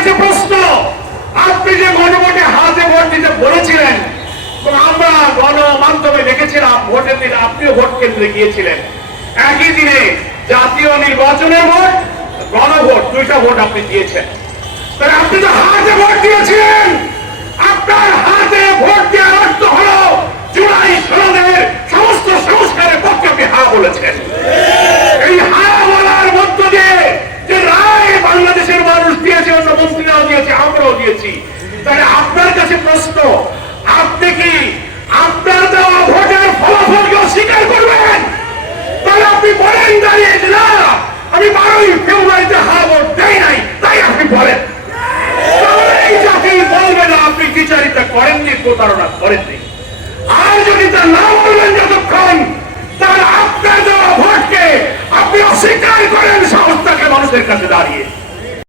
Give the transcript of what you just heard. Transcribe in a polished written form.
কাছে প্রশ্ন, আপনি যে গণভোটে হাতে ভোট দিতে বলেছিলেন, তো আমরা গণমাধ্যমে দেখেছিলাম ভোটের দিন আপনিও ভোট কেন্দ্রে গিয়েছিলেন। একই দিনে জাতীয় নির্বাচনের ভোট, গণভোট, দুইটা ভোট আপনি দিয়েছেন। তাহলে আপনি তো হাতে ভোট দিয়েছিলেন। আপনার হাতে ভোট দেওয়ার অর্থ হলো জুলাই সনদের সমস্ত সংস্কারের পক্ষে আপনি হ্যাঁ বলেছেন।